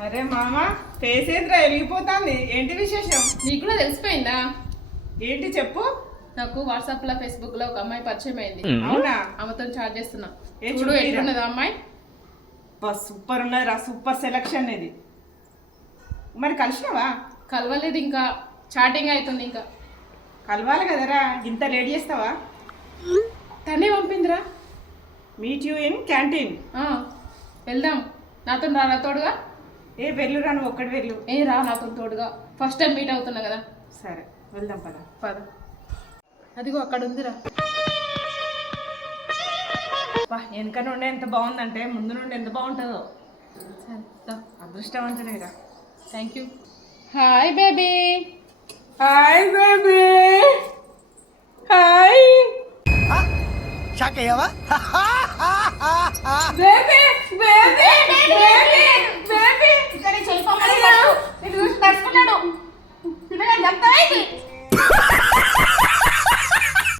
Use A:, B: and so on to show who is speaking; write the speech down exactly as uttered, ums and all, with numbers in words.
A: అరే మామ ఫేసేంద్ర వెళ్ళిపోతాంది, ఏంటి విశేషం?
B: నీకు కూడా తెలిసిపోయిందా?
A: ఏంటి చెప్పు.
B: నాకు వాట్సాప్ లో ఫేస్బుక్ లో ఒక అమ్మాయి పరిచయం అయింది.
A: అవునా?
B: ఆమెతో చాట్ చేస్తున్నా.
A: ఏ
B: చూడు
A: చూపిరా.
B: ఎట్లున్నది ఆ అమ్మాయి.
A: బస్ సూపర్ ఉన్నది రా, సూపర్ సెలక్షన్ ఇది. మరి కలిసినావా?
B: కలవలేదు, ఇంకా చాటింగ్ అవుతుంది. ఇంకా
A: కలవాలి కదరా, ఇంత లేట్ చేస్తావా?
B: తనే పంపిందిరా.
A: Meet you in canteen.
B: ఆ, వెళ్దాం. నాతో రా, నా తోడుగా.
A: ఏ వెళ్ళురా, నువ్వు ఒక్కడి వెళ్ళు.
B: ఏ రా నాతో తోడుగా, ఫస్ట్ టైం మీట్ అవుతున్నా కదా.
A: సరే వెళ్దాం పద.
B: పద. అదిగో అక్కడ ఉందిరా.
A: వా, వెనక నుండి ఎంత బాగుందంటే ముందు నుండి ఎంత బాగుంటుందో.
B: సరే దా.
A: అదృష్టవంతునేరా.
B: Thank you. Hi baby.
A: Hi baby. Hi
C: shock అయ్యావా?
A: Baby baby baby baby.
D: ఇక్కడ చెల్లిపోమని ఇది చూసి తడుచుకున్నాడు. పిల్లగా చెప్తావా ఇది?